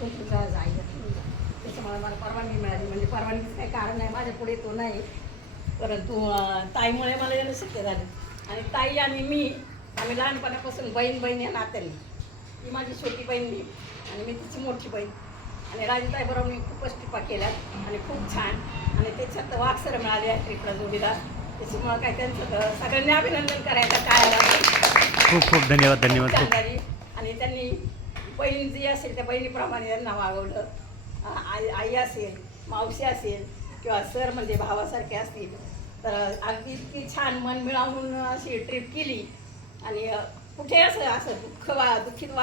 तो तुझा जाईल त्याच्यामुळे मला परवानगी मिळाली. म्हणजे परवानगीचं काही कारण नाही माझ्या पुढे तो नाही, परंतु ताईमुळे मला येणं शक्य झालं. आणि ताई आणि मी आम्ही लहानपणापासून बहीण या नात्याने. ती माझी छोटी बहीण मी आणि मी तिची मोठी बहीण. आणि राजताईबरोबर मी खूपच टिपा केल्या आणि खूप छान. आणि त्याच्यात वाकसरं मिळाली आहे ट्रिपला जोडीदार. त्याच्यामुळं काय त्यांचं सगळ्यांनी अभिनंदन करायचं. काय खूप खूप धन्यवाद. धन्यवाद खूप. आणि त्यांनी बहीण जी असेल त्या बहिणीप्रमाणे त्यांना वागवलं. आई असेल, मावशी असेल किंवा सर म्हणजे भावासारखे असतील, तर अगदी इतकी छान मन मिळावून अशी ट्रिप केली. आणि कुठे असं दुःखित वातावरण